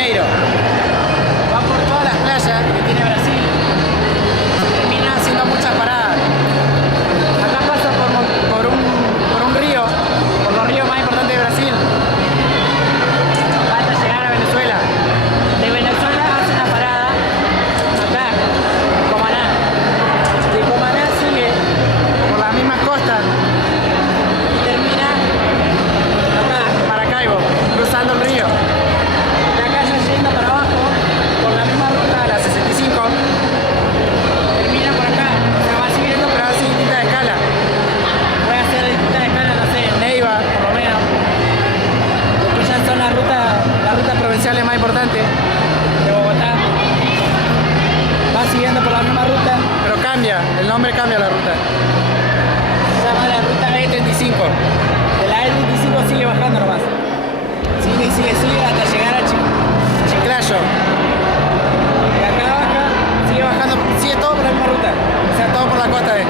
Janeiro. Va por todas las playas que tiene Brasil. Termina haciendo muchas paradas. Acá pasa por un río, por los ríos más importantes de Brasil. Hasta llegar a Venezuela. De Venezuela hace una parada acá, en Cumaná. De Cumaná sigue por las mismas costas y termina acá, en Maracaibo, cruzando el río. De acá ya yendo para abajo, por la misma ruta de la 65, termina por acá. O sea, va siguiendo, pero hace distintas escalas. Voy a hacer distintas escalas, no sé, en Neiva, por lo menos. Porque ya son las rutas provinciales más importantes de Bogotá. Va siguiendo por la misma ruta, pero cambia, el nombre cambia la ruta. Se llama la ruta E35. De la E35 sigue bajando nomás. Sigue hasta llegar a Chiclayo. De acá baja, sigue bajando, sigue todo por la misma ruta. O sea, todo por la costa de